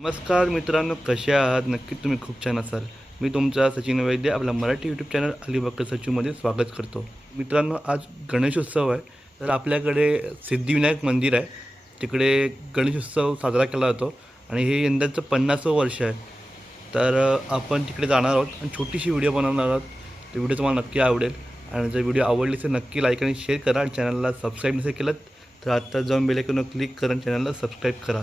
नमस्कार मित्रांनो कसे आहात? नक्कीच तुम्ही खूप छान असाल. मी तुमचा सचिन वैद्य आपला मराठी यूट्यूब चॅनल अलिबाग सचिवमध्ये स्वागत करतो. मित्रांनो आज गणेशोत्सव आहे. तर आपल्याकडे सिद्धिविनायक मंदिर आहे. तिकडे गणेशोत्सव साजरा केला जातो आणि हे यंदाचं पन्नासवं वर्ष आहे. तर आपण तिकडे जाणार आहोत आणि छोटीशी व्हिडिओ बनवणार आहोत. ते व्हिडिओ तुम्हाला नक्की आवडेल. आणि जर व्हिडिओ आवडली तर नक्की लाईक आणि शेअर करा आणि चॅनलला सबस्क्राईब नसेल केलं तर आत्ता जाऊन बेलायकनवर क्लिक करा आणि चॅनलला सबस्क्राईब करा.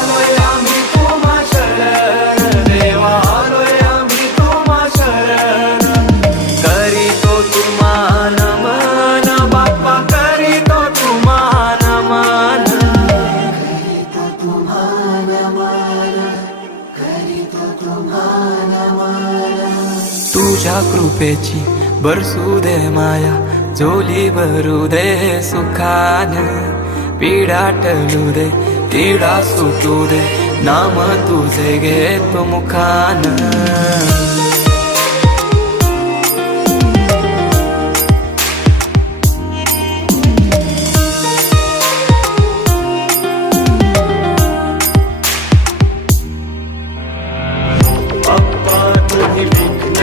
कृपेची बरसू दे माया झोली भरू दे सुखान. पीडा टलू दे तिडा सुटू दे नाम तुझे घेतो मुखान.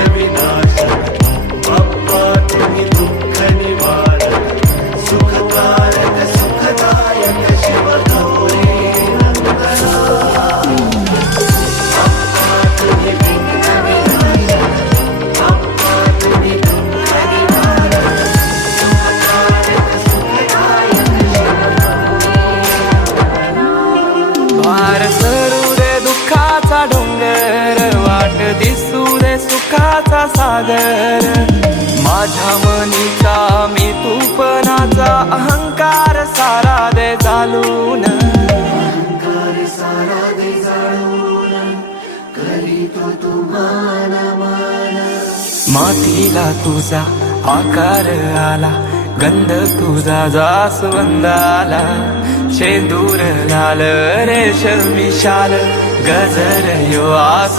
very nice. सुखाचा सागर. माझ्या मनीचा मी तूपणाचा अहंकार सारा दे चालून मातीला तुझा आकार आला. गंध तुझा जास्वंदाला. शेंदूर लाल रेशमी शाल. गजर यो आस